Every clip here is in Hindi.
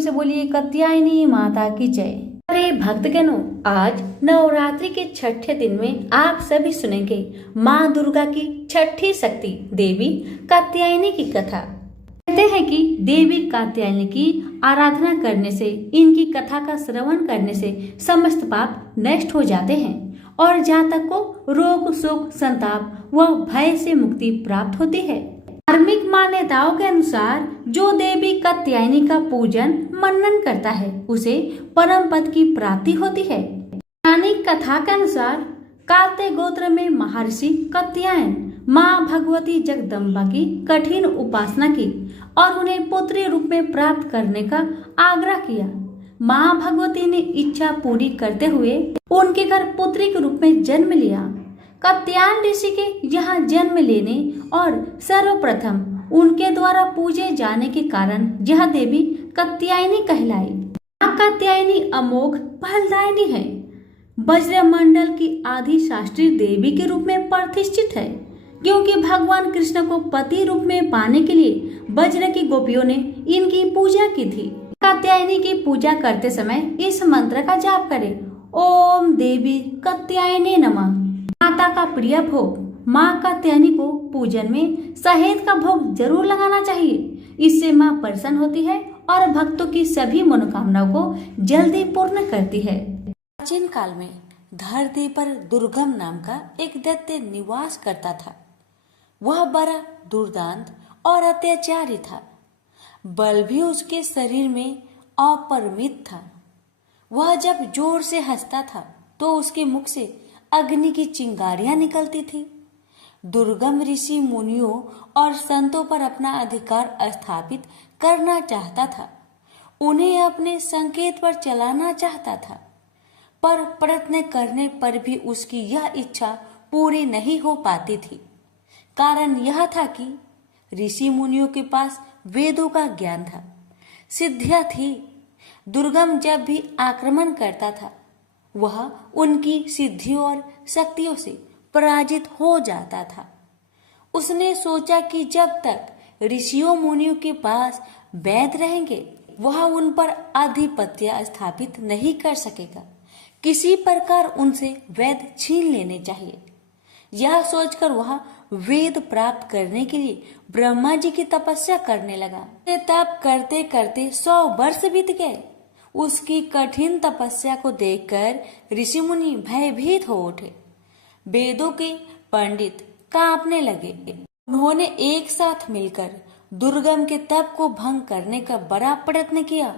से बोलिए कात्यायनी माता की जय। अरे भक्तगणों, आज नवरात्रि के छठे दिन में आप सभी सुनेंगे माँ दुर्गा की छठी शक्ति देवी कात्यायनी की कथा। कहते हैं कि देवी कात्यायनी की आराधना करने से, इनकी कथा का श्रवण करने से समस्त पाप नष्ट हो जाते हैं और जातक को रोग शोक संताप व भय से मुक्ति प्राप्त होती है। धार्मिक मान्यताओं के अनुसार जो देवी कात्यायनी का पूजन मनन करता है उसे परम पद की प्राप्ति होती है। पौराणिक कथा के अनुसार कात्य गोत्र में महर्षि कात्यायन माँ भगवती जगदम्बा की कठिन उपासना की और उन्हें पुत्री रूप में प्राप्त करने का आग्रह किया। माँ भगवती ने इच्छा पूरी करते हुए उनके घर पुत्री के रूप में जन्म लिया। कात्यायन ऋषि के यहाँ जन्म लेने और सर्वप्रथम उनके द्वारा पूजे जाने के कारण यह देवी कात्यायनी कहलाई। माँ कात्यायनी अमोघ फलदायिनी है। वज्रमंडल की आदि शास्त्रीय देवी के रूप में प्रतिष्ठित है, क्योंकि भगवान कृष्ण को पति रूप में पाने के लिए वज्र की गोपियों ने इनकी पूजा की थी। कात्यायनी की पूजा करते समय इस मंत्र का जाप करें, ओम देवी कात्यायनी नमः। माता का प्रिय भोग माँ कात्यायनी को पूजन में शहद का भोग जरूर लगाना चाहिए। इससे माँ प्रसन्न होती है और भक्तों की सभी मनोकामनाओं को जल्दी पूर्ण करती है। प्राचीन काल में धरती पर दुर्गम नाम का एक दैत्य निवास करता था। वह बड़ा दुर्दांत और अत्याचारी था। बल भी उसके शरीर में अपरिमित था। वह जब जोर से हंसता था तो उसके मुख से अग्नि की चिंगारियां निकलती थी। दुर्गम ऋषि मुनियों और संतों पर अपना अधिकार स्थापित करना चाहता था। उन्हें अपने संकेत पर चलाना चाहता था, पर प्रयत्न करने पर भी उसकी यह इच्छा पूरी नहीं हो पाती थी। कारण यह था कि ऋषि मुनियों के पास वेदों का ज्ञान था, सिद्धियां थी। दुर्गम जब भी आक्रमण करता था वह उनकी सिद्धियों और शक्तियों से पराजित हो जाता था। उसने सोचा कि जब तक ऋषियों मुनियों के पास वैद रहेंगे वह उन पर आधिपत्य स्थापित नहीं कर सकेगा। किसी प्रकार उनसे वैद छीन लेने चाहिए। यह सोचकर वह वेद प्राप्त करने के लिए ब्रह्मा जी की तपस्या करने लगा। तप करते करते 100 वर्ष बीत गए। उसकी कठिन तपस्या को देखकर ऋषि मुनि भयभीत हो उठे। वेदों के पंडित कांपने लगे। उन्होंने एक साथ मिलकर दुर्गम के तप को भंग करने का बड़ा प्रयत्न किया,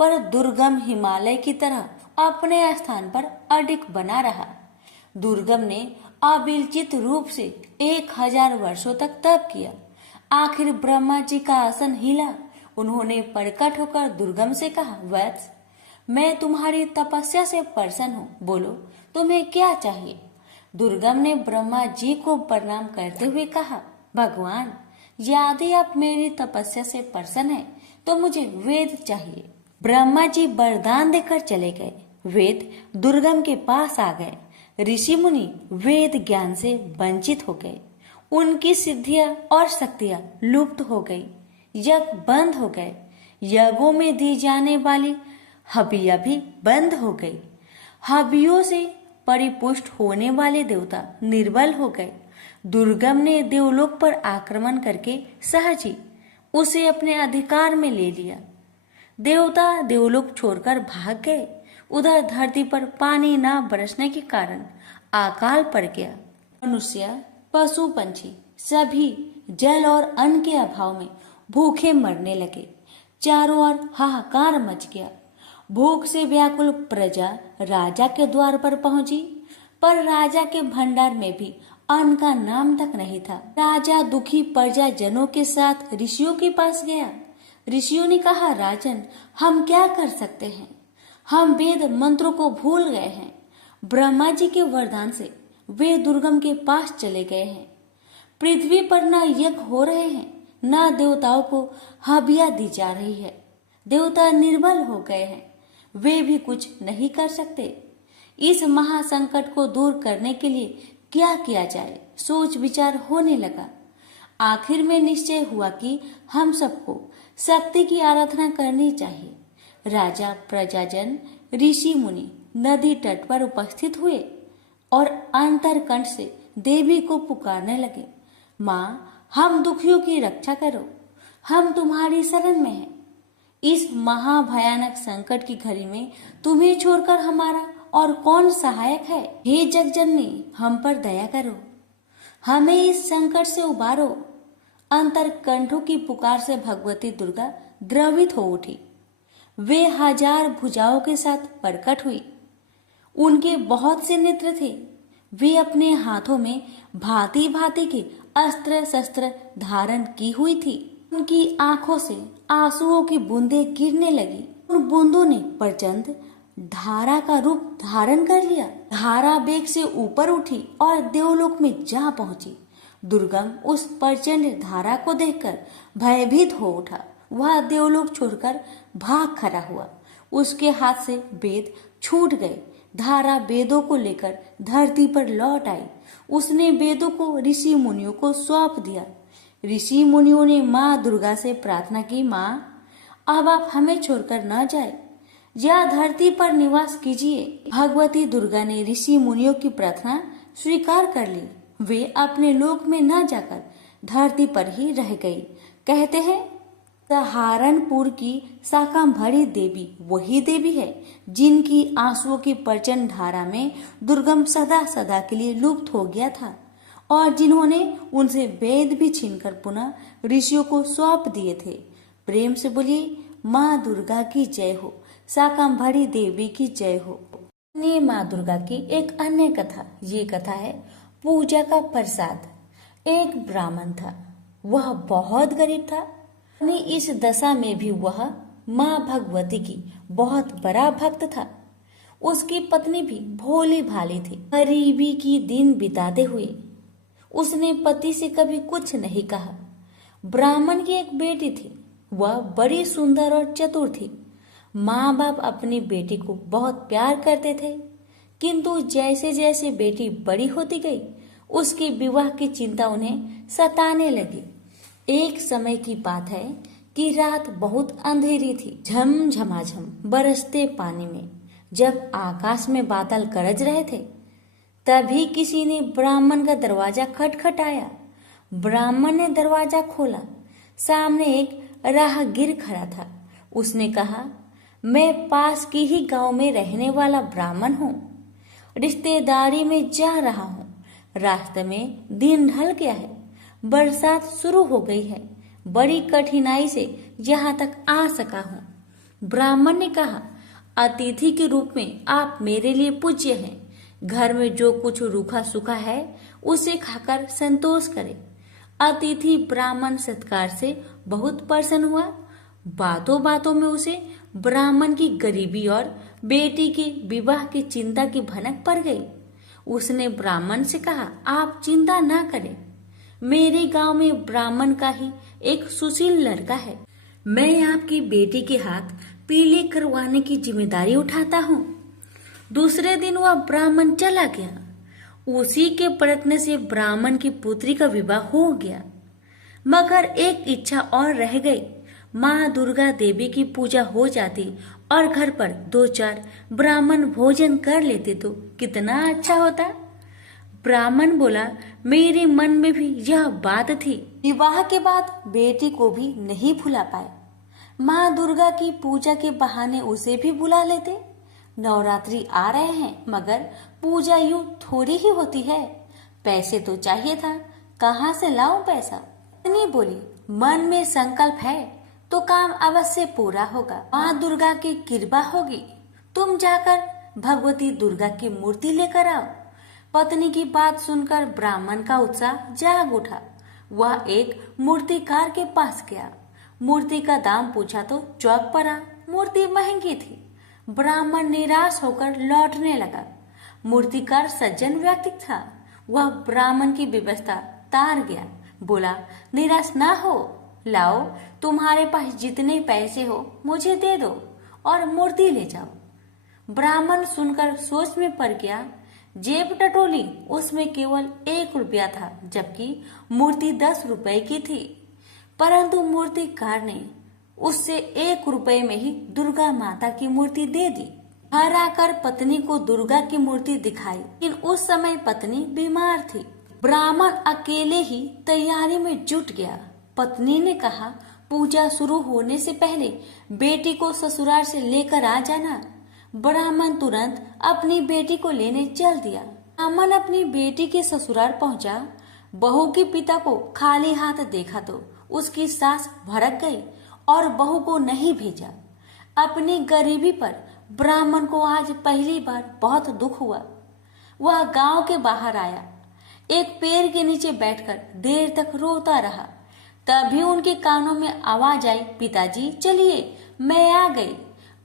पर दुर्गम हिमालय की तरह अपने स्थान पर अडिग बना रहा। दुर्गम ने अविचलित रूप से 1000 वर्षों तक तप किया। आखिर ब्रह्मा जी का आसन हिला। उन्होंने प्रकट होकर दुर्गम से कहा, वत्स, मैं तुम्हारी तपस्या से प्रसन्न हूँ, बोलो तुम्हें क्या चाहिए। दुर्गम ने ब्रह्मा जी को प्रणाम करते हुए कहा, भगवान, यदि आप मेरी तपस्या से प्रसन्न हैं तो मुझे वेद चाहिए। ब्रह्मा जी वरदान देकर चले गए। वेद दुर्गम के पास आ गए। ऋषि मुनि वेद ज्ञान से वंचित हो गए। उनकी सिद्धियां और शक्तियां लुप्त हो गई। यज्ञ बंद हो गए। यज्ञों में दी जाने वाली हबिया भी बंद हो गई। हबियों से परिपुष्ट होने वाले देवता निर्बल हो गए। दुर्गम ने देवलोक पर आक्रमण करके सहज ही उसे अपने अधिकार में ले लिया। देवता देवलोक छोड़कर भाग गए। उधर धरती पर पानी न बरसने के कारण अकाल पड़ गया। मनुष्य, पशु, पंछी सभी जल और अन्न के अभाव में भूखे मरने लगे। चारों ओर हाहाकार मच गया। भूख से व्याकुल प्रजा राजा के द्वार पर पहुंची, पर राजा के भंडार में भी अन्न का नाम तक नहीं था। राजा दुखी प्रजा जनों के साथ ऋषियों के पास गया। ऋषियों ने कहा, राजन, हम क्या कर सकते हैं? हम वेद मंत्रों को भूल गए हैं। ब्रह्मा जी के वरदान से वे दुर्गम के पास चले गए हैं। पृथ्वी पर न यज्ञ हो रहे हैं, न देवताओं को हबिया दी जा रही है। देवता निर्बल हो गए हैं। वे भी कुछ नहीं कर सकते। इस महासंकट को दूर करने के लिए क्या किया जाए, सोच विचार होने लगा। आखिर में निश्चय हुआ कि हम सबको शक्ति की आराधना करनी चाहिए। राजा प्रजाजन ऋषि मुनि नदी तट पर उपस्थित हुए और अंतरकंठ से देवी को पुकारने लगे, माँ हम दुखियों की रक्षा करो, हम तुम्हारी शरण में हैं। इस महाभयानक संकट की घड़ी में तुम्हें छोड़कर हमारा और कौन सहायक है। हे जगजननी हम पर दया करो, हमें इस संकट से उबारो। अंतरकंठों की पुकार से भगवती दुर्गा द्रवित हो उठी। वे 1000 भुजाओं के साथ प्रकट हुई। उनके बहुत से नेत्र थे। वे अपने हाथों में भांति भांति के अस्त्र शस्त्र धारण की हुई थी। उनकी आंखों से आंसुओं की बूंदें गिरने लगी। उन बूंदों ने प्रचंड धारा का रूप धारण कर लिया। धारा बेग से ऊपर उठी और देवलोक में जा पहुंची। दुर्गम उस प्रचंड धारा को देखकर भयभीत हो उठा। वह देवलोक छोड़कर भाग खड़ा हुआ। उसके हाथ से वेद छूट गए। धारा वेदों को लेकर धरती पर लौट आई। उसने वेदों को ऋषि मुनियों को सौंप दिया। ऋषि मुनियों ने माँ दुर्गा से प्रार्थना की, माँ अब आप हमें छोड़कर न जाए, या धरती पर निवास कीजिए। भगवती दुर्गा ने ऋषि मुनियों की प्रार्थना स्वीकार कर ली। वे अपने लोक में न जाकर धरती पर ही रह गई। कहते हैं सहारनपुर की शाकंभरी देवी वही देवी है जिनकी आंसुओं की प्रचंड धारा में दुर्गम सदा सदा के लिए लुप्त हो गया था और जिन्होंने उनसे वेद भी छीनकर पुनः ऋषियों को सौंप दिए थे। प्रेम से बोलिए माँ दुर्गा की जय हो, शाकंभरी देवी की जय हो। माँ दुर्गा की एक अन्य कथा, ये कथा है पूजा का प्रसाद। एक ब्राह्मण था, वह बहुत गरीब था। अपनी इस दशा में भी वह माँ भगवती की बहुत बड़ा भक्त था। उसकी पत्नी भी भोली भाली थी। गरीबी की दिन बिताते हुए उसने पति से कभी कुछ नहीं कहा। ब्राह्मण की एक बेटी थी, वह बड़ी सुंदर और चतुर थी। माँ बाप अपनी बेटी को बहुत प्यार करते थे, किंतु जैसे जैसे बेटी बड़ी होती गई उसके विवाह की चिंता उन्हें सताने लगी। एक समय की बात है कि रात बहुत अंधेरी थी। झमझमाझम बरसते पानी में जब आकाश में बादल गरज रहे थे, तभी किसी ने ब्राह्मण का दरवाजा खटखटाया। ब्राह्मण ने दरवाजा खोला। सामने एक राहगीर खड़ा था। उसने कहा, मैं पास की ही गांव में रहने वाला ब्राह्मण हूँ, रिश्तेदारी में जा रहा हूँ। रास्ते में दिन ढल गया है, बरसात शुरू हो गई है, बड़ी कठिनाई से यहाँ तक आ सका हूँ। ब्राह्मण ने कहा, अतिथि के रूप में आप मेरे लिए पूज्य हैं। घर में जो कुछ रूखा सूखा है उसे खाकर संतोष करें। अतिथि ब्राह्मण सत्कार से बहुत प्रसन्न हुआ। बातों बातों में उसे ब्राह्मण की गरीबी और बेटी के विवाह की चिंता की भनक पड़ गई। उसने ब्राह्मण से कहा, आप चिंता ना करें, मेरे गांव में ब्राह्मण का ही एक सुशील लड़का है। मैं आपकी बेटी के हाथ पीले करवाने की जिम्मेदारी उठाता हूँ। दूसरे दिन वह ब्राह्मण चला गया। उसी के प्रयत्न से ब्राह्मण की पुत्री का विवाह हो गया। मगर एक इच्छा और रह गई। माँ दुर्गा देवी की पूजा हो जाती और घर पर 2-4 ब्राह्मण भोजन कर लेते तो कितना अच्छा होता। ब्राह्मण बोला, मेरे मन में भी यह बात थी। विवाह के बाद बेटी को भी नहीं भुला पाए। माँ दुर्गा की पूजा के बहाने उसे भी बुला लेते। नवरात्रि आ रहे हैं, मगर पूजा यूं थोड़ी ही होती है। पैसे तो चाहिए था, कहाँ से लाऊं पैसा। पत्नी बोली, मन में संकल्प है तो काम अवश्य पूरा होगा। माँ दुर्गा की कृपा होगी। तुम जाकर भगवती दुर्गा की मूर्ति लेकर आओ। पत्नी की बात सुनकर ब्राह्मण का उत्साह जाग उठा। वह एक मूर्तिकार के पास गया। मूर्ति का दाम पूछा तो चौक पड़ा। मूर्ति महंगी थी। ब्राह्मण निराश होकर लौटने लगा। मूर्तिकार सज्जन व्यक्ति था। वह ब्राह्मण की व्यवस्था तार गया। बोला, निराश ना हो, लाओ, तुम्हारे पास जितने पैसे हो मुझे दे दो और मूर्ति ले जाओ। ब्राह्मण सुनकर सोच में पड़ गया। जेब टटोली, उसमें केवल 1 रुपया था, जबकि मूर्ति 10 रुपए की थी। परंतु मूर्तिकार ने उससे 1 रुपए में ही दुर्गा माता की मूर्ति दे दी। घर आकर पत्नी को दुर्गा की मूर्ति दिखाई, लेकिन उस समय पत्नी बीमार थी। ब्राह्मण अकेले ही तैयारी में जुट गया। पत्नी ने कहा, पूजा शुरू होने से पहले बेटी को ससुराल से लेकर आ जाना। ब्राह्मण तुरंत अपनी बेटी को लेने चल दिया। ब्राह्मण अपनी बेटी के ससुराल पहुंचा। बहू के पिता को खाली हाथ देखा तो उसकी सास भड़क गई और बहू को नहीं भेजा। अपनी गरीबी पर ब्राह्मण को आज पहली बार बहुत दुख हुआ। वह गांव के बाहर आया, एक पेड़ के नीचे बैठकर देर तक रोता रहा। तभी उनके कानों में आवाज आई, पिताजी चलिए, मैं आ गई।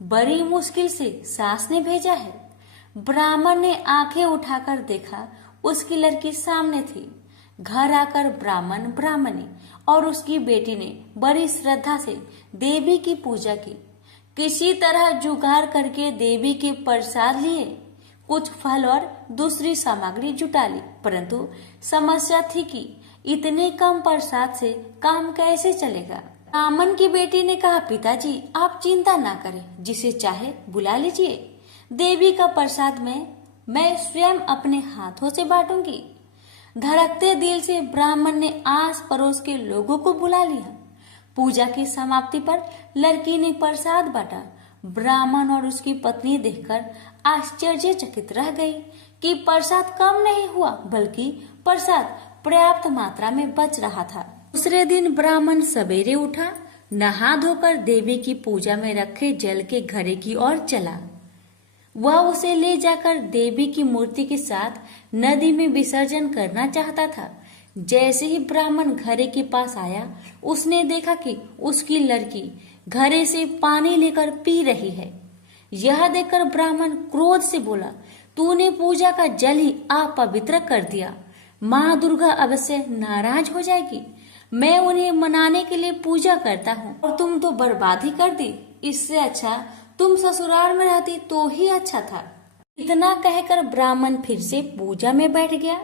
बड़ी मुश्किल से सास ने भेजा है। ब्राह्मण ने आंखें उठाकर देखा, उसकी लड़की सामने थी। घर आकर ब्राह्मण, ब्राह्मणी और उसकी बेटी ने बड़ी श्रद्धा से देवी की पूजा की। किसी तरह जुगाड़ करके देवी के प्रसाद लिए, कुछ फल और दूसरी सामग्री जुटा ली। परंतु समस्या थी कि इतने कम प्रसाद से काम कैसे चलेगा। ब्राह्मण की बेटी ने कहा, पिताजी आप चिंता ना करें, जिसे चाहे बुला लीजिए। देवी का प्रसाद मैं स्वयं अपने हाथों से बांटूंगी। धड़कते दिल से ब्राह्मण ने आस पड़ोस के लोगों को बुला लिया। पूजा की समाप्ति पर लड़की ने प्रसाद बांटा। ब्राह्मण और उसकी पत्नी देखकर आश्चर्यचकित रह गई कि प्रसाद कम नहीं हुआ, बल्कि प्रसाद पर्याप्त मात्रा में बच रहा था। दूसरे दिन ब्राह्मण सवेरे उठा, नहा धोकर देवी की पूजा में रखे जल के घड़े की ओर चला। वह उसे ले जाकर देवी की मूर्ति के साथ नदी में विसर्जन करना चाहता था। जैसे ही ब्राह्मण घड़े के पास आया, उसने देखा कि उसकी लड़की घड़े से पानी लेकर पी रही है। यह देखकर ब्राह्मण क्रोध से बोला, तूने पूजा का जल ही अपवित्र कर दिया। माँ दुर्गा अवश्य नाराज हो जाएगी। मैं उन्हें मनाने के लिए पूजा करता हूँ और तुम तो बर्बाद ही कर दी। इससे अच्छा तुम ससुराल में रहती तो ही अच्छा था। इतना कहकर ब्राह्मण फिर से पूजा में बैठ गया।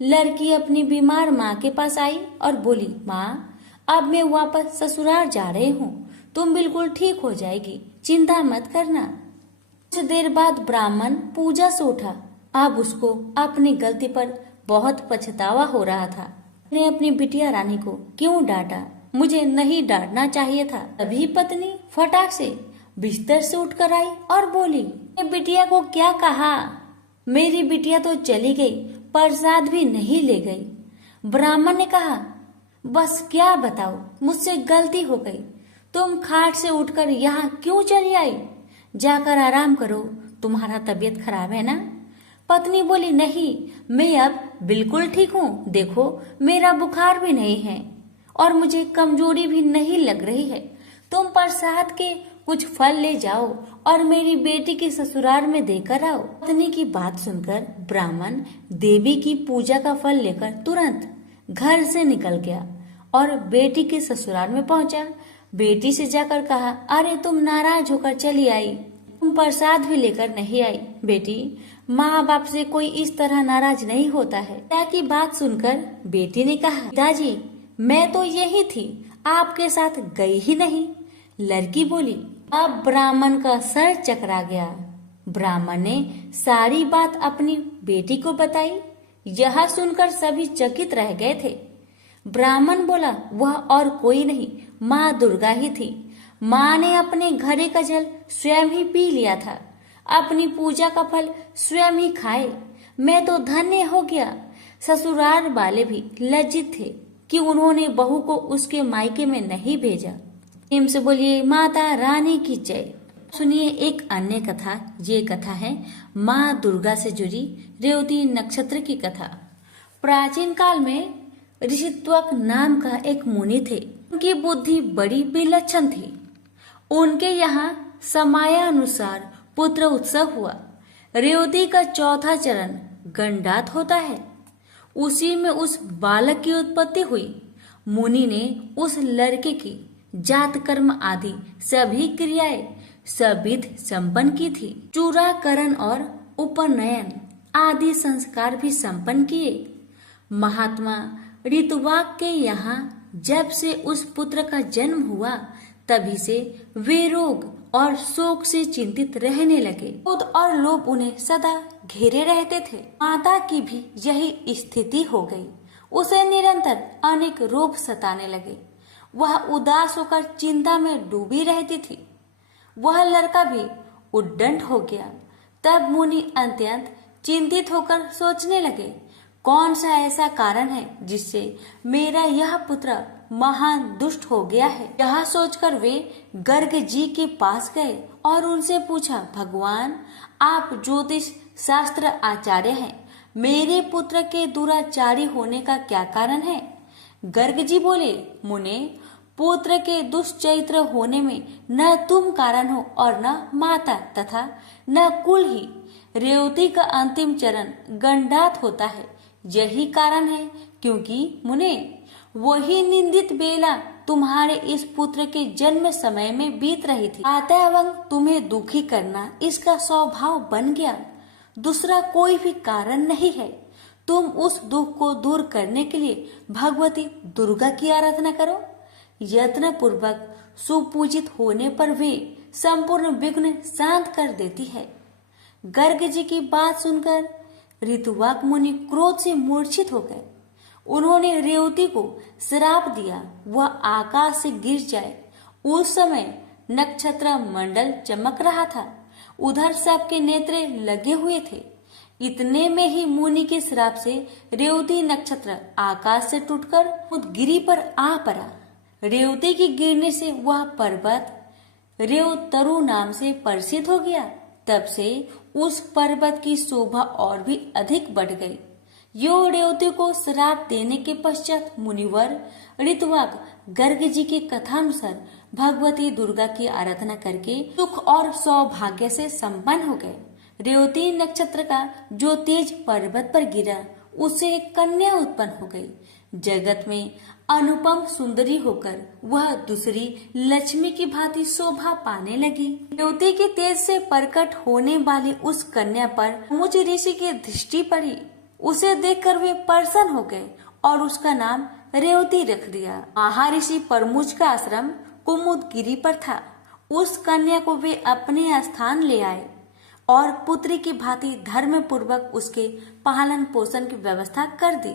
लड़की अपनी बीमार माँ के पास आई और बोली, माँ अब मैं वापस ससुराल जा रही हूँ, तुम बिल्कुल ठीक हो जाएगी, चिंता मत करना। कुछ देर बाद ब्राह्मण पूजा से उठा। अब उसको अपनी गलती पर बहुत पछतावा हो रहा था। उसने अपनी बिटिया रानी को क्यों डांटा, मुझे नहीं डांटना चाहिए था। तभी पत्नी फटाक से बिस्तर से उठकर आई और बोली, बिटिया को क्या कहा? मेरी बिटिया तो चली गई, प्रसाद भी नहीं ले गई। ब्राह्मण ने कहा, बस क्या बताओ, मुझसे गलती हो गई। तुम खाट से उठकर यहाँ क्यों चली आई? जाकर आराम करो, तुम्हारा तबीयत खराब है ना? पत्नी बोली, नहीं, मैं अब बिल्कुल ठीक हूँ। देखो मेरा बुखार भी नहीं है और मुझे कमजोरी भी नहीं लग रही है। तुम प्रसाद के कुछ फल ले जाओ और मेरी बेटी के ससुराल में देकर आओ। पत्नी की बात सुनकर ब्राह्मण देवी की पूजा का फल लेकर तुरंत घर से निकल गया और बेटी के ससुराल में पहुंचा। बेटी से जाकर कहा, अरे तुम नाराज होकर चली आई, तुम प्रसाद भी लेकर नहीं आई। बेटी, माँ बाप से कोई इस तरह नाराज नहीं होता है। पिता की बात सुनकर बेटी ने कहा, पिताजी मैं तो यही थी, आपके साथ गई ही नहीं। लड़की बोली, अब ब्राह्मण का सर चकरा गया। ब्राह्मण ने सारी बात अपनी बेटी को बताई। यह सुनकर सभी चकित रह गए थे। ब्राह्मण बोला, वह और कोई नहीं, माँ दुर्गा ही थी। माँ ने अपने घड़े का जल स्वयं ही पी लिया था, अपनी पूजा का फल स्वयं ही खाए। मैं तो धन्य हो गया। ससुराल वाले भी लज्जित थे कि उन्होंने बहू को उसके मायके में नहीं भेजा। प्रेम से बोलिए माता रानी की जय। सुनिए एक अन्य कथा। ये कथा है माँ दुर्गा से जुड़ी रेवती नक्षत्र की कथा। प्राचीन काल में ऋषित्वक नाम का एक मुनि थे। उनकी बुद्धि बड़ी विलक्षण थी। उनके यहाँ समयानुसार पुत्र उत्सव हुआ। रेवती का चौथा चरण गंडात होता है, उसी में उस बालक की उत्पत्ति हुई। मुनि ने उस लड़के की जात कर्म आदि सभी क्रियाएं सविध संपन्न की थी। चूड़ाकरण और उपनयन आदि संस्कार भी संपन्न किए। महात्मा ऋतुवाक के यहाँ जब से उस पुत्र का जन्म हुआ, तभी से वे रोग और शोक से चिंतित रहने लगे। क्रोध और लोभ उन्हें सदा घेरे रहते थे। माता की भी यही स्थिति हो गई। उसे निरंतर अनेक रोग सताने लगे। वह उदास होकर चिंता में डूबी रहती थी। वह लड़का भी उद्दंड हो गया। तब मुनि अत्यंत चिंतित होकर सोचने लगे, कौन सा ऐसा कारण है जिससे मेरा यह पुत्र महान दुष्ट हो गया है। यह सोचकर वे गर्ग जी के पास गए और उनसे पूछा, भगवान, आप ज्योतिष शास्त्र आचार्य हैं, मेरे पुत्र के दुराचारी होने का क्या कारण है। गर्ग जी बोले, मुने, पुत्र के दुष्चरित्र होने में न तुम कारण हो और न माता तथा न कुल ही। रेवती का अंतिम चरण गंडात होता है, यही कारण है। क्योंकि मुने, वही निंदित बेला तुम्हारे इस पुत्र के जन्म समय में बीत रही थी। अतः तुम्हें दुखी करना इसका स्वभाव बन गया, दूसरा कोई भी कारण नहीं है। तुम उस दुख को दूर करने के लिए भगवती दुर्गा की आराधना करो। यत्न पूर्वक सुपूजित होने पर वे संपूर्ण विघ्न शांत कर देती है। गर्ग जी की बात सुनकर ऋतुवाक मुनि क्रोध से मूर्छित हो गए। उन्होंने रेवती को श्राप दिया, वह आकाश से गिर जाए। उस समय नक्षत्र मंडल चमक रहा था, उधर सबके नेत्र लगे हुए थे। इतने में ही मुनि के श्राप से रेवती नक्षत्र आकाश से टूटकर उदगिरी पर आ पड़ा। रेवती के गिरने से वह पर्वत रेवतरु नाम से प्रसिद्ध हो गया। तब से उस पर्वत की शोभा और भी अधिक बढ़ गई। यो रेवती को श्राप देने के पश्चात मुनिवर ऋतुवाक गर्ग जी के कथानुसार भगवती दुर्गा की आराधना करके सुख और सौभाग्य से संपन्न हो गए। रेवती नक्षत्र का जो तेज पर्वत पर गिरा, उससे एक कन्या उत्पन्न हो गई। जगत में अनुपम सुंदरी होकर वह दूसरी लक्ष्मी की भांति शोभा पाने लगी। रेवती के तेज से प्रकट होने वाली उस कन्या पर मुझ ऋषि की दृष्टि पड़ी। उसे देखकर वे प्रसन्न हो गए और उसका नाम रेवती रख दिया। महर्षि परमुज का आश्रम कुमुदगिरी पर था। उस कन्या को वे अपने स्थान ले आए और पुत्री की भांति धर्म पूर्वक उसके पालन पोषण की व्यवस्था कर दी।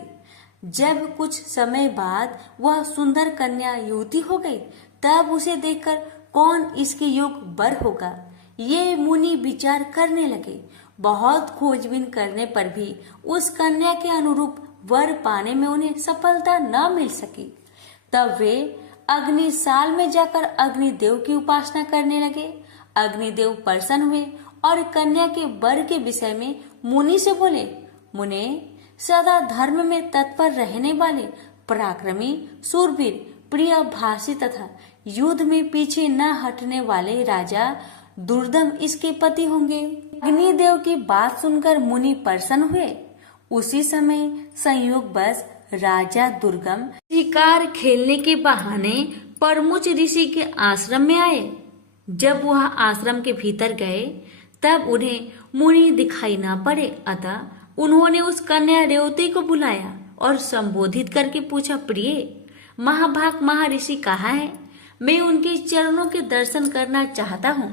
जब कुछ समय बाद वह सुंदर कन्या युवती हो गई, तब उसे देखकर कौन इसके योग्य वर होगा, ये मुनि विचार करने लगे। बहुत खोजबीन करने पर भी उस कन्या के अनुरूप वर पाने में उन्हें सफलता न मिल सकी। तब वे अग्निशाल में जाकर अग्निदेव की उपासना करने लगे। अग्निदेव प्रसन्न हुए और कन्या के वर के विषय में मुनि से बोले, मुने, सदा धर्म में तत्पर रहने वाले पराक्रमी शूरवीर प्रिय भाषी तथा युद्ध में पीछे न हटने वाले राजा दुर्दम इसके पति होंगे। अग्निदेव की बात सुनकर मुनि प्रसन्न हुए। उसी समय संयोगवश राजा दुर्गम शिकार खेलने के बहाने परमुच ऋषि के आश्रम में आए। जब वह आश्रम के भीतर गए, तब उन्हें मुनि दिखाई न पड़े। अतः उन्होंने उस कन्या रेवती को बुलाया और संबोधित करके पूछा, प्रिय, महाभाग महर्षि कहाँ है? मैं उनके चरणों के दर्शन करना चाहता हूँ।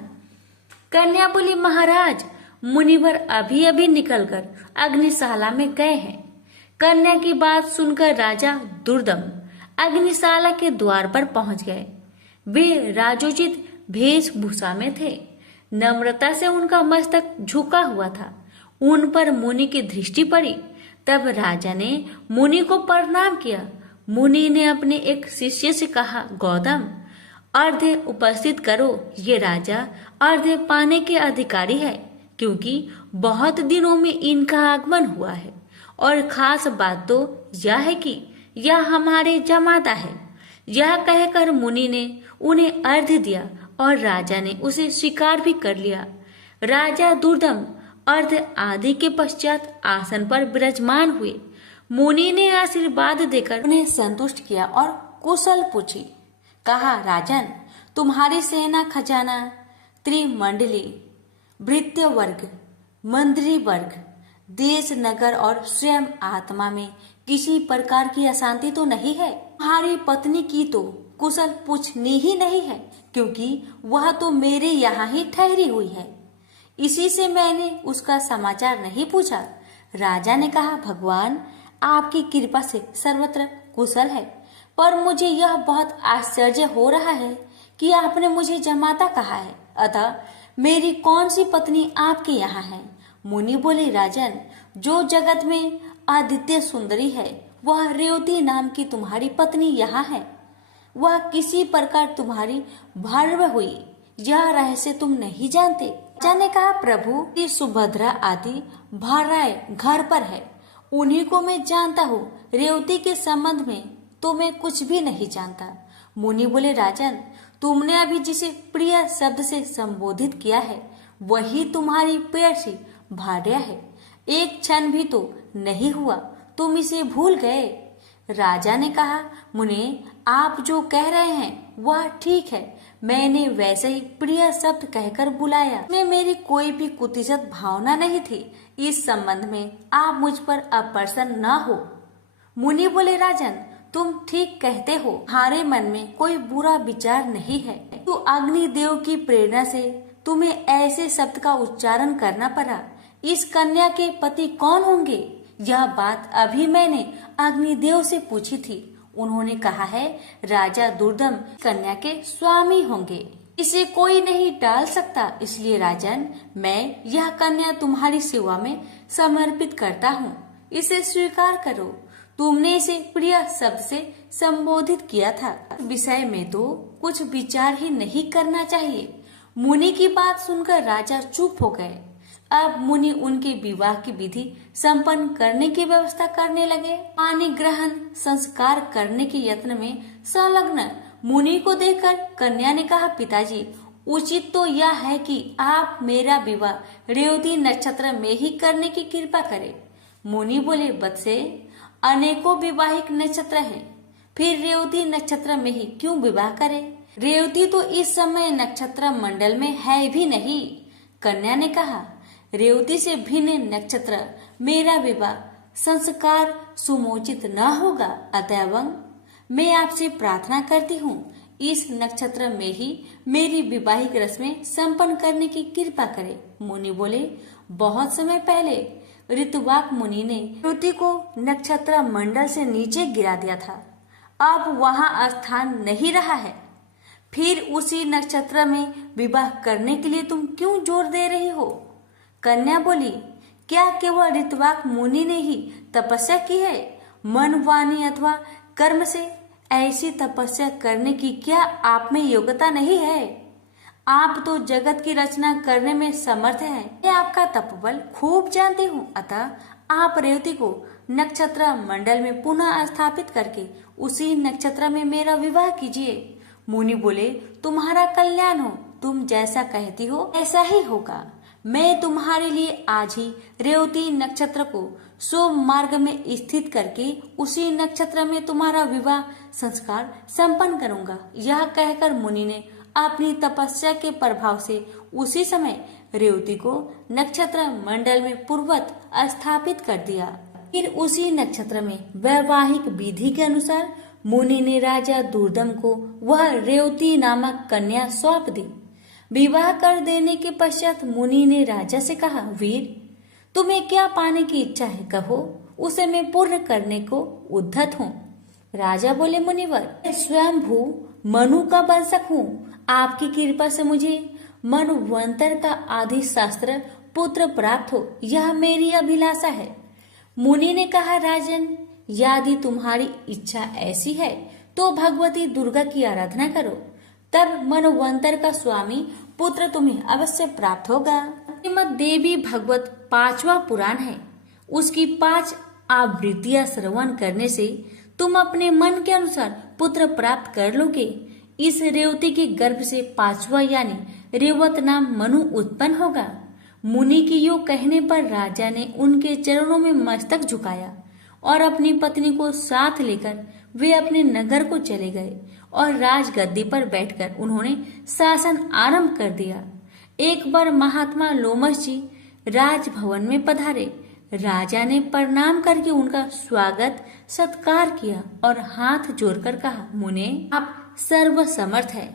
कन्या बोली, महाराज, मुनिवर अभी अभी निकलकर अग्निशाला में गए हैं। कन्या की बात सुनकर राजा दुर्दम अग्निशाला के द्वार पर पहुंच गए। वे राजोचित वेशभूषा में थे। नम्रता से उनका मस्तक झुका हुआ था। उन पर मुनि की दृष्टि पड़ी। तब राजा ने मुनि को प्रणाम किया। मुनि ने अपने एक शिष्य से कहा, गौतम, अर्घ्य उपस्थित करो। ये राजा अर्घ्य पाने के अधिकारी है, क्योंकि बहुत दिनों में इनका आगमन हुआ है। और खास बात तो यह है कि यह हमारे जमाता है। यह कहकर मुनि ने उन्हें अर्घ्य दिया और राजा ने उसे स्वीकार भी कर लिया। राजा दुर्दम अर्घ्य आदि के पश्चात आसन पर विराजमान हुए। मुनि ने आशीर्वाद देकर उन्हें संतुष्ट किया और कुशल पूछी। कहा, राजन, तुम्हारी सेना खजाना, त्रिमंडली, भृत्य वर्ग, मंत्री वर्ग, देश नगर और स्वयं आत्मा में किसी प्रकार की अशांति तो नहीं है? तुम्हारी पत्नी की तो कुशल पूछनी ही नहीं है, क्योंकि वह तो मेरे यहाँ ही ठहरी हुई है। इसी से मैंने उसका समाचार नहीं पूछा। राजा ने कहा, भगवान आपकी कृपा से सर्वत्र कुशल है, पर मुझे यह बहुत आश्चर्य हो रहा है कि आपने मुझे जमाता कहा है, अतः मेरी कौन सी पत्नी आपके यहाँ है? मुनि बोले, राजन, जो जगत में आदित्य सुंदरी है वह रेवती नाम की तुम्हारी पत्नी यहाँ है। वह किसी प्रकार तुम्हारी भर्व हुई, यह रहस्य तुम नहीं जानते। राजा ने कहा, प्रभु की सुभद्रा आदि भार्याएं घर पर है, उन्हीं को मैं जानता हूँ। रेवती के संबंध में तो मैं कुछ भी नहीं जानता। मुनि बोले, राजन, तुमने अभी जिसे प्रिय शब्द से संबोधित किया है वही तुम्हारी प्रेयसी भार्या है। एक क्षण भी तो नहीं हुआ तुम इसे भूल गए। राजा ने कहा, मुने, आप जो कह रहे हैं वह ठीक है, मैंने वैसे ही प्रिय शब्द कहकर बुलाया। में मेरी कोई भी कुतिजत भावना नहीं थी। इस संबंध में आप मुझ पर अप्रसन्न न हो। मुनि बोले, राजन, तुम ठीक कहते हो, तुम्हारे मन में कोई बुरा विचार नहीं है। तो अग्निदेव की प्रेरणा से तुम्हें ऐसे शब्द का उच्चारण करना पड़ा। इस कन्या के पति कौन होंगे? यह बात अभी मैंने अग्निदेव से पूछी थी। उन्होंने कहा है, राजा दुर्दम कन्या के स्वामी होंगे। इसे कोई नहीं टाल सकता। इसलिए राजन, मैं यह कन्या तुम्हारी सेवा में समर्पित करता हूँ। इसे स्वीकार करो। तुमने इसे प्रिय शब्द से संबोधित किया था। विषय में तो कुछ विचार ही नहीं करना चाहिए। मुनि की बात सुनकर राजा चुप हो गए। अब मुनि उनके विवाह की विधि संपन्न करने की व्यवस्था करने लगे। पानी ग्रहण संस्कार करने के यत्न में संलग्न मुनि को देखकर कन्या ने कहा, पिताजी, उचित तो यह है कि आप मेरा विवाह रेवती नक्षत्र में ही करने की कृपा करें। मुनि बोले, बत्से, अनेकों विवाहिक नक्षत्र हैं, फिर रेवती नक्षत्र में ही क्यों विवाह करें? रेवती तो इस समय नक्षत्र मंडल में है भी नहीं। कन्या ने कहा, रेवती से भिन्न नक्षत्र मेरा विवाह संस्कार सुमोचित न होगा, अतएव मैं आपसे प्रार्थना करती हूँ, इस नक्षत्र में ही मेरी विवाहिक रस्में संपन्न करने की कृपा करें। मुनि बोले, बहुत समय पहले ऋतुवाक मुनि ने रेवती को नक्षत्र मंडल से नीचे गिरा दिया था। अब वहाँ स्थान नहीं रहा है। फिर उसी नक्षत्र में विवाह करने के लिए तुम क्यों जोर दे रही हो? कन्या बोली, क्या केवल ऋतुवाक मुनि ने ही तपस्या की है? मन, वाणी अथवा कर्म से ऐसी तपस्या करने की क्या आप में योग्यता नहीं है? आप तो जगत की रचना करने में समर्थ हैं। मैं आपका तपबल खूब जानती हूँ, अतः आप रेवती को नक्षत्र मंडल में पुनः स्थापित करके उसी नक्षत्र में मेरा विवाह कीजिए। मुनि बोले, तुम्हारा कल्याण हो, तुम जैसा कहती हो ऐसा ही होगा। मैं तुम्हारे लिए आज ही रेवती नक्षत्र को शुभ मार्ग में स्थित करके उसी नक्षत्र में तुम्हारा विवाह संस्कार संपन्न करूंगा। यह कहकर मुनि ने अपनी तपस्या के प्रभाव से उसी समय रेवती को नक्षत्र मंडल में पूर्ववत स्थापित कर दिया। फिर उसी नक्षत्र में वैवाहिक विधि के अनुसार मुनि ने राजा दुर्दम को वह रेवती नामक कन्या सौंप दी। विवाह कर देने के पश्चात मुनि ने राजा से कहा, वीर, तुम्हें क्या पाने की इच्छा है, कहो, उसे मैं पूर्ण करने को उद्धत हूँ। राजा बोले, मुनिवर, मैं स्वयं भू मनु का वंशक हूँ। आपकी कृपा से मुझे मनुवंतर का आदि शास्त्र पुत्र प्राप्त हो, यह मेरी अभिलाषा है। मुनि ने कहा, राजन, यदि तुम्हारी इच्छा ऐसी है तो भगवती दुर्गा की आराधना करो, तब मनवंतर का स्वामी पुत्र तुम्हें अवश्य प्राप्त होगा। श्रीमद् देवी भागवत 5वां पुराण है। उसकी 5 आवृत्तियां श्रवण करने से तुम अपने मन के अनुसार पुत्र प्राप्त कर लोगे। इस रेवती के गर्भ से 5वां यानी रेवत नाम मनु उत्पन्न होगा। मुनि की यो कहने पर राजा ने उनके चरणों में मस्तक झुकाया और अपनी पत्नी को साथ लेकर वे अपने नगर को चले गए और राजगद्दी पर बैठकर उन्होंने शासन आरंभ कर दिया। एक बार महात्मा लोमश जी राजभवन में पधारे। राजा ने प्रणाम करके उनका स्वागत सत्कार किया और हाथ जोड़कर कहा, मुने, आप सर्वसमर्थ है।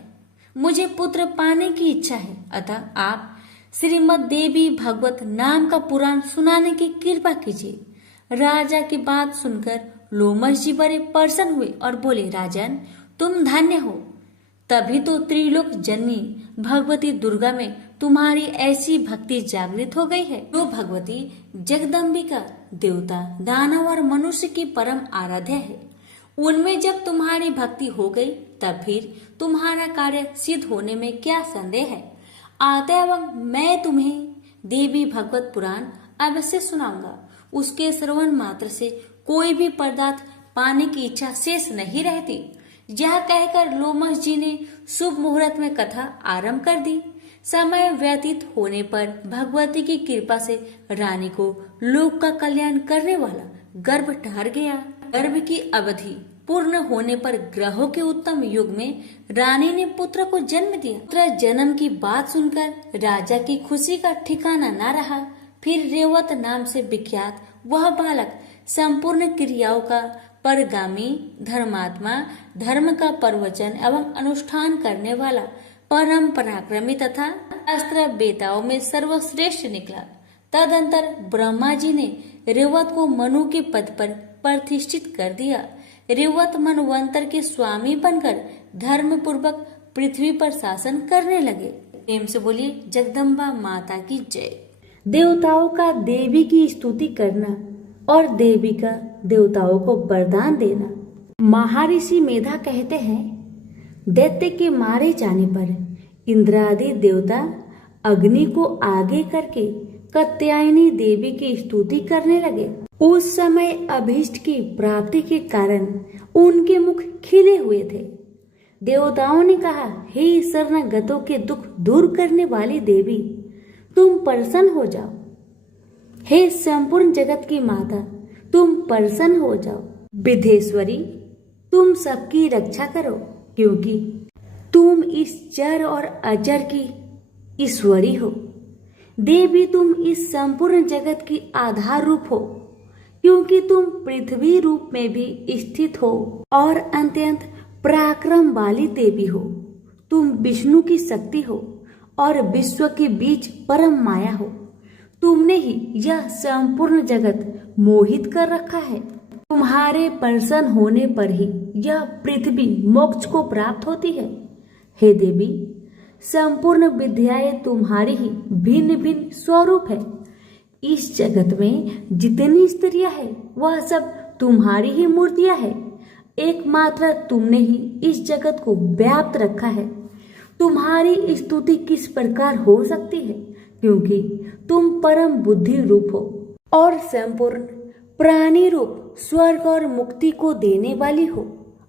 मुझे पुत्र पाने की इच्छा है, अतः आप श्रीमद देवी भागवत नाम का पुराण सुनाने की कृपा कीजिए। राजा की बात सुनकर लोमश जी बड़े प्रसन्न हुए और बोले, राजन तुम धन्य हो, तभी तो त्रिलोक जननी भगवती दुर्गा में तुम्हारी ऐसी भक्ति जागृत हो गई है। जो भगवती जगदम्बिका देवता, दानव और मनुष्य की परम आराध्य है, उनमें जब तुम्हारी भक्ति हो गई तब फिर तुम्हारा कार्य सिद्ध होने में क्या संदेह है। अतएव मैं तुम्हें देवी भगवत पुराण अवश्य सुनाऊंगा। उसके श्रवण मात्र से कोई भी पदार्थ पाने की इच्छा शेष नहीं रहती। यह कहकर लोमश जी ने शुभ मुहूर्त में कथा आरंभ कर दी। समय व्यतीत होने पर भगवती की कृपा से रानी को लोक का कल्याण करने वाला गर्भ ठहर गया। गर्भ की अवधि पूर्ण होने पर ग्रहों के उत्तम युग में रानी ने पुत्र को जन्म दिया। पुत्र जन्म की बात सुनकर राजा की खुशी का ठिकाना न रहा। फिर रेवत नाम से विख्यात वह बालक संपूर्ण क्रियाओं का परगामी, धर्मात्मा, धर्म का प्रवचन एवं अनुष्ठान करने वाला, परम पराक्रमी तथा अस्त्र बेताओं में सर्वश्रेष्ठ निकला। तदंतर ब्रह्मा जी ने रेवत को मनु के पद पर प्रतिष्ठित कर दिया। रेवत मनवंतर के स्वामी बनकर धर्म पूर्वक पृथ्वी पर शासन करने लगे। प्रेम से बोलिए जगदम्बा माता की जय। देवताओं का देवी की स्तुति करना और देवी का देवताओं को वरदान देना। महर्षि मेधा कहते हैं, दैत्य के मारे जाने पर इंद्रादि देवता अग्नि को आगे करके कात्यायनी देवी की स्तुति करने लगे। उस समय अभीष्ट की प्राप्ति के कारण उनके मुख खिले हुए थे। देवताओं ने कहा, हे शरणागतों के दुख दूर करने वाली देवी, तुम प्रसन्न हो जाओ। हे संपूर्ण जगत की माता, तुम प्रसन्न हो जाओ। विधेश्वरी, तुम सबकी रक्षा करो, क्योंकि तुम इस चर और अचर की ईश्वरी हो। देवी, तुम इस संपूर्ण जगत की आधार रूप हो, क्योंकि तुम पृथ्वी रूप में भी स्थित हो और अत्यंत पराक्रम वाली देवी हो। तुम विष्णु की शक्ति हो और विश्व के बीच परम माया हो। तुमने ही यह संपूर्ण जगत मोहित कर रखा है। तुम्हारे प्रसन्न होने पर ही यह पृथ्वी मोक्ष को प्राप्त होती है। हे देवी, संपूर्ण विद्याएं तुम्हारी ही भिन्न भिन्न स्वरूप है। इस जगत में जितनी स्त्रियां हैं वह सब तुम्हारी ही मूर्तियां हैं। एकमात्र तुमने ही इस जगत को व्याप्त रखा है। तुम्हारी स्तुति किस प्रकार हो सकती है, क्योंकि तुम परम बुद्धि रूप हो और संपूर्ण प्राणी रूप स्वर्ग और मुक्ति को देने वाली हो।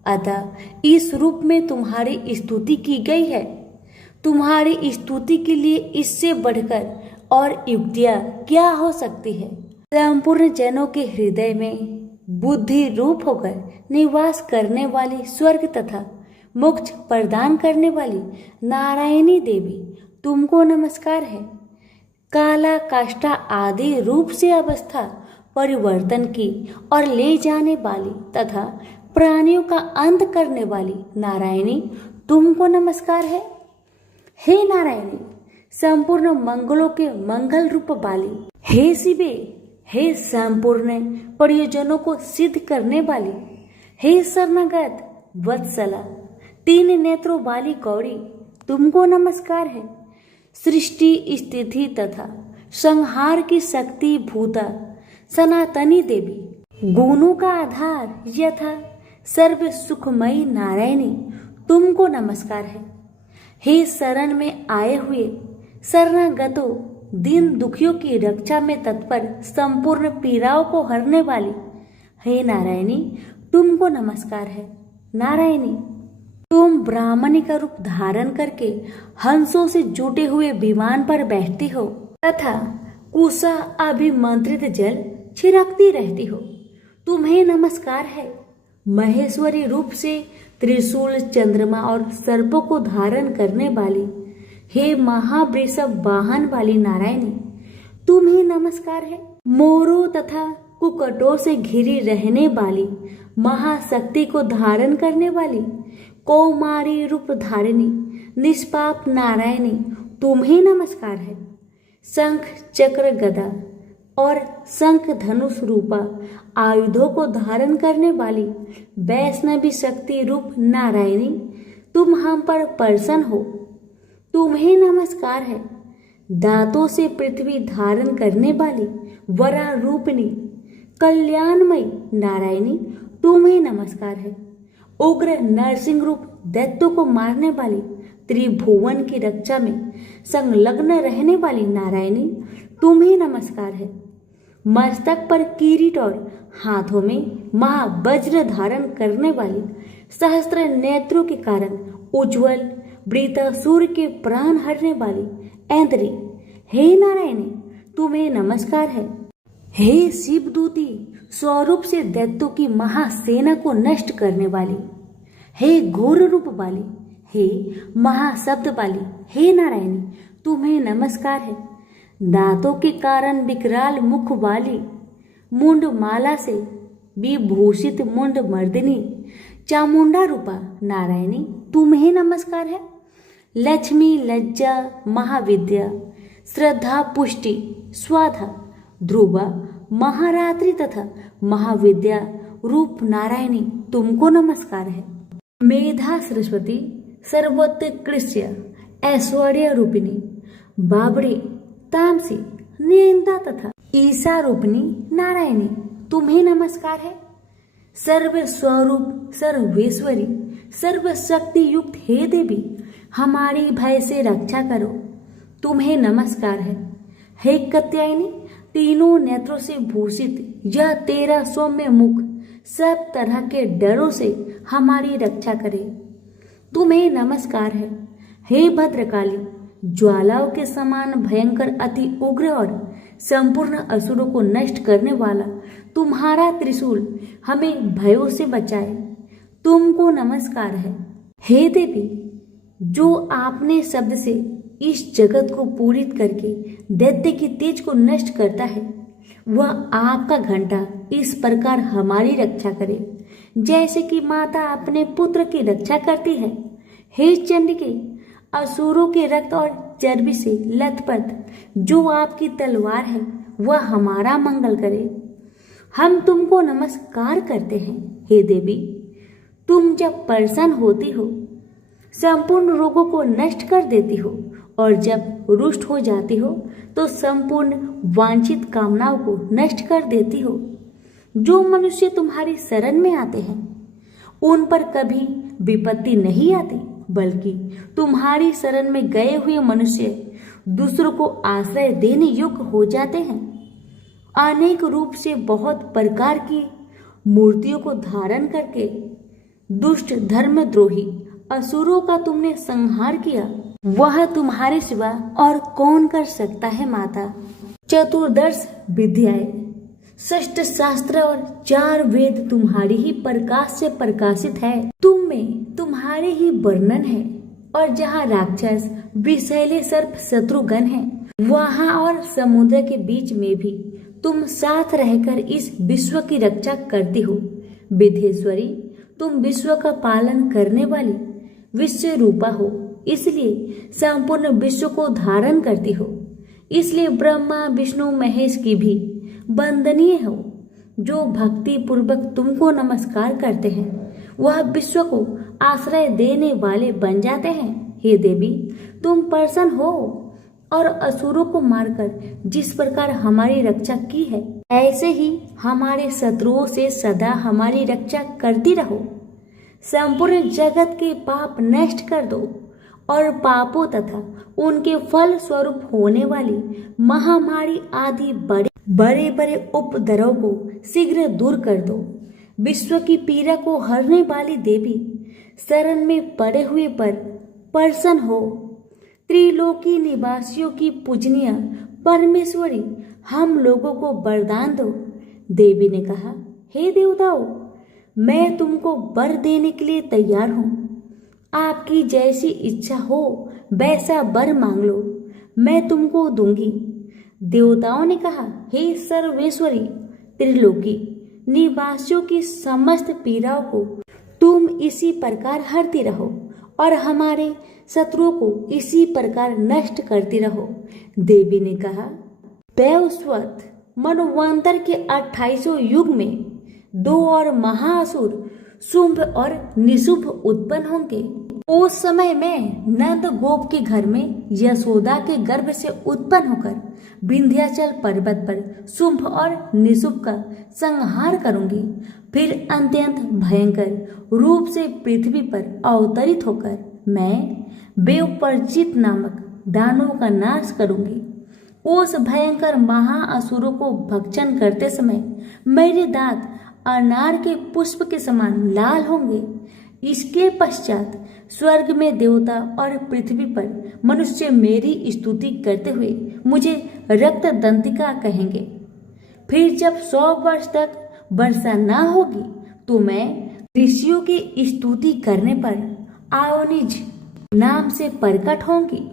अतः इस रूप में तुम्हारी स्तुति की गई है। तुम्हारी स्तुति के लिए इससे बढ़कर और युक्तियां क्या हो सकती है। संपूर्ण जनों के हृदय में बुद्धि रूप होकर निवास करने वाली स्वर्ग तथा मोक्ष प्रदान करने वाली नारायणी देवी, तुमको नमस्कार है। काला काष्ठा आदि रूप से अवस्था परिवर्तन की और ले जाने वाली तथा प्राणियों का अंत करने वाली नारायणी, तुमको नमस्कार है। हे नारायणी, संपूर्ण मंगलों के मंगल रूप वाली, हे शिवे, हे संपूर्ण प्रयोजनों को सिद्ध करने वाली, हे शरणागत वत्सला, तीन नेत्रों वाली गौरी, तुमको नमस्कार है। सृष्टि स्थिति तथा संहार की शक्ति भूता सनातनी देवी, गुणों का आधार यथा सर्व सुखमयी नारायणी, तुमको नमस्कार है। हे शरण में आए हुए शरणागतों, दीन दुखियों की रक्षा में तत्पर संपूर्ण पीड़ाओं को हरने वाली, हे नारायणी, तुमको नमस्कार है। नारायणी, तुम ब्राह्मणी का रूप धारण करके हंसों से जुटे हुए विमान पर बैठती हो तथा कुशा अभिमंत्रित जल छिड़कती रहती हो, तुम्हें नमस्कार है। महेश्वरी रूप से त्रिशूल, चंद्रमा और सर्पों को धारण करने वाली, हे महावृषभ वाहन वाली नारायणी, तुम्हें नमस्कार है। मोरों तथा कुक्कुटों से घिरी रहने वाली महाशक्ति को धारण करने वाली, कौमारी रूप धारिणी निष्पाप नारायणी तुम्हें नमस्कार है। शंख चक्र गदा और शंख धनुष रूपा आयुधों को धारण करने वाली वैष्णवी शक्ति रूप नारायणी तुम हम पर प्रसन्न हो, तुम्हें नमस्कार है। दांतों से पृथ्वी धारण करने वाली वरा रूपिणी कल्याणमयी नारायणी तुम्हें नमस्कार है। उग्र नरसिंह रूप दैत्यों को मारने वाली त्रिभुवन की रक्षा में संलग्न रहने वाली नारायणी तुम्हें नमस्कार है। मस्तक पर किरीट और हाथों में महावज्र धारण करने वाली सहस्त्र नेत्रों के कारण उज्जवल वृत्तासुर के प्राण हरने वाली ऐन्द्री हे नारायणी तुम्हें नमस्कार है। हे शिवदूती स्वरूप से दैत्यों की महासेना को नष्ट करने वाली, हे घोर रूप वाली, हे महाशब्द वाली, हे नारायणी तुम्हें नमस्कार है। दांतों के कारण विकराल मुख वाली मुंड माला से विभूषित मुंड मर्दिनी चामुंडा रूपा नारायणी तुम्हें नमस्कार है। लक्ष्मी लज्जा महाविद्या श्रद्धा पुष्टि स्वाधा ध्रुवा महारात्रि तथा महाविद्या रूप नारायणी तुमको नमस्कार है। मेधा सरस्वती सर्वोत्कृष्ट ऐश्वर्य रूपिणी बाबड़ी तामसी नियंता तथा ईसा रूपिणी नारायणी तुम्हें नमस्कार है। सर्व स्वरूप सर्वेश्वरी सर्वशक्ति युक्त हे देवी हमारी भय से रक्षा करो, तुम्हें नमस्कार है। हे कात्यायनी तीनों नेत्रों से भूषित यह तेरा सौम्य मुख सब तरह के डरों से हमारी रक्षा करे, तुम्हें नमस्कार है। हे भद्रकाली ज्वालाओं के समान भयंकर अति उग्र और संपूर्ण असुरों को नष्ट करने वाला तुम्हारा त्रिशूल हमें भयों से बचाए, तुमको नमस्कार है। हे देवी जो आपने शब्द से इस जगत को पूरित करके दैत्य की तेज को नष्ट करता है, वह आपका घंटा इस प्रकार हमारी रक्षा करे जैसे कि माता अपने पुत्र की रक्षा करती है। हे चंडिके असुरों के रक्त और चर्बी से लथपथ जो आपकी तलवार है वह हमारा मंगल करे, हम तुमको नमस्कार करते हैं। हे देवी तुम जब प्रसन्न होती हो संपूर्ण रोगों को नष्ट कर देती हो और जब रुष्ट हो जाती हो तो संपूर्ण वांछित कामनाओं को नष्ट कर देती हो। जो मनुष्य तुम्हारी शरण में आते हैं उन पर कभी विपत्ति नहीं आती, बल्कि तुम्हारी शरण में गए हुए मनुष्य दूसरों को आश्रय देने योग्य हो जाते हैं। अनेक रूप से बहुत प्रकार की मूर्तियों को धारण करके दुष्ट धर्मद्रोही असुरों का तुमने संहार किया, वह तुम्हारे सिवा और कौन कर सकता है माता। चतुर्दश विद्याएं षष्ठ शास्त्र और 4 वेद तुम्हारी ही प्रकाश से प्रकाशित है, तुम में तुम्हारे ही वर्णन है। और जहाँ राक्षस विषैले सर्प शत्रुघ्न है वहाँ और समुद्र के बीच में भी तुम साथ रहकर इस विश्व की रक्षा करती हो। विधेश्वरी तुम विश्व का पालन करने वाली विश्व रूपा हो, इसलिए संपूर्ण विश्व को धारण करती हो। इसलिए ब्रह्मा विष्णु महेश की भी वंदनीय हो। जो भक्ति पूर्वक तुमको नमस्कार करते हैं वह विश्व को आश्रय देने वाले बन जाते हैं। हे देवी तुम प्रसन्न हो और असुरों को मारकर जिस प्रकार हमारी रक्षा की है ऐसे ही हमारे शत्रुओं से सदा हमारी रक्षा करती रहो। संपूर्ण जगत के पाप नष्ट कर दो और पापों तथा उनके फल स्वरूप होने वाली महामारी आदि बड़े बड़े उपद्रव को शीघ्र दूर कर दो। विश्व की पीड़ा को हरने वाली देवी शरण में पड़े हुए पर प्रसन्न हो। त्रिलोकी निवासियों की पूजनीय परमेश्वरी हम लोगों को वरदान दो। देवी ने कहा, हे देवताओं मैं तुमको वर देने के लिए तैयार हूँ। आपकी जैसी इच्छा हो वैसा वर मांग लो, मैं तुमको दूंगी। देवताओं ने कहा, हे सर्वेश्वरी त्रिलोकी निवासियों की समस्त पीड़ाओं को तुम इसी प्रकार हरती रहो और हमारे शत्रुओं को इसी प्रकार नष्ट करती रहो। देवी ने कहा, वैवस्वत मनवंतर के 2800 युग में 2 और महाअसुर शुंभ और निशुंभ उत्पन्न होंगे। उस समय में नंद गोप के घर में यशोदा के गर्भ से उत्पन्न होकर विंध्याचल पर्वत पर शुंभ और निशुंभ का संहार करूंगी। फिर अत्यंत भयंकर रूप से पृथ्वी पर अवतरित होकर मैं बेवपरिचित नामक दानवों का नाश करूंगी। उस भयंकर महाअसुरों को भक्षण करते समय मेरे दांत अनार के पुष्प के समान लाल होंगे। इसके पश्चात स्वर्ग में देवता और पृथ्वी पर मनुष्य मेरी स्तुति करते हुए मुझे रक्त दंतिका कहेंगे। फिर जब 100 वर्ष तक वर्षा न होगी तो मैं ऋषियों की स्तुति करने पर आओनिज नाम से प्रकट होंगी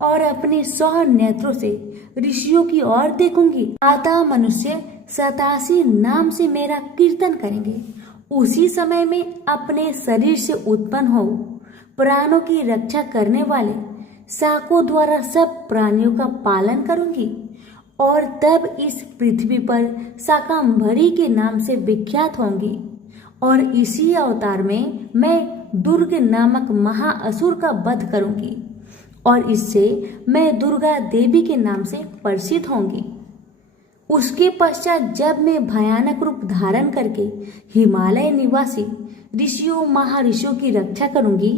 और अपने 100 नेत्रों से ऋषियों की ओर देखूंगी। अतः मनुष्य 87 नाम से मेरा कीर्तन करेंगे। उसी समय में अपने शरीर से उत्पन्न हो प्राणों की रक्षा करने वाले शाकों द्वारा सब प्राणियों का पालन करूंगी और तब इस पृथ्वी पर शाकंभरी के नाम से विख्यात होंगी। और इसी अवतार में मैं दुर्ग नामक महाअसुर का वध करूंगी और इससे मैं दुर्गा देवी के नाम से प्रसिद्ध होंगी। उसके पश्चात जब मैं भयानक रूप धारण करके हिमालय निवासी ऋषियों महाऋषियों की रक्षा करूंगी,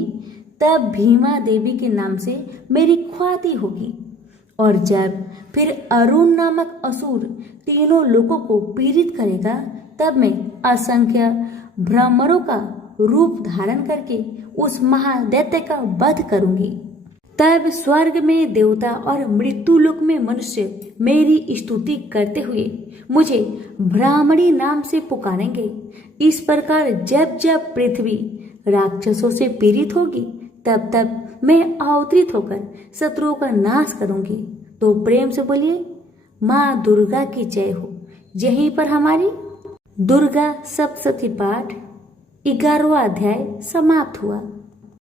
तब भीमा देवी के नाम से मेरी ख्याति होगी। और जब फिर अरुण नामक असुर तीनों लोगों को पीड़ित करेगा, तब मैं असंख्य भ्रमरों का रूप धारण करके उस महादैत्य का वध करूंगी। तब स्वर्ग में देवता और मृत्यु लोक में मनुष्य मेरी स्तुति करते हुए मुझे ब्राह्मणी नाम से पुकारेंगे। इस प्रकार जब जब पृथ्वी राक्षसों से पीड़ित होगी, तब तब मैं अवतरित होकर शत्रुओं का नाश करूंगी। तो प्रेम से बोलिए, माँ दुर्गा की जय हो। यहीं पर हमारी दुर्गा सप्तशती पाठ 11वां अध्याय समाप्त हुआ।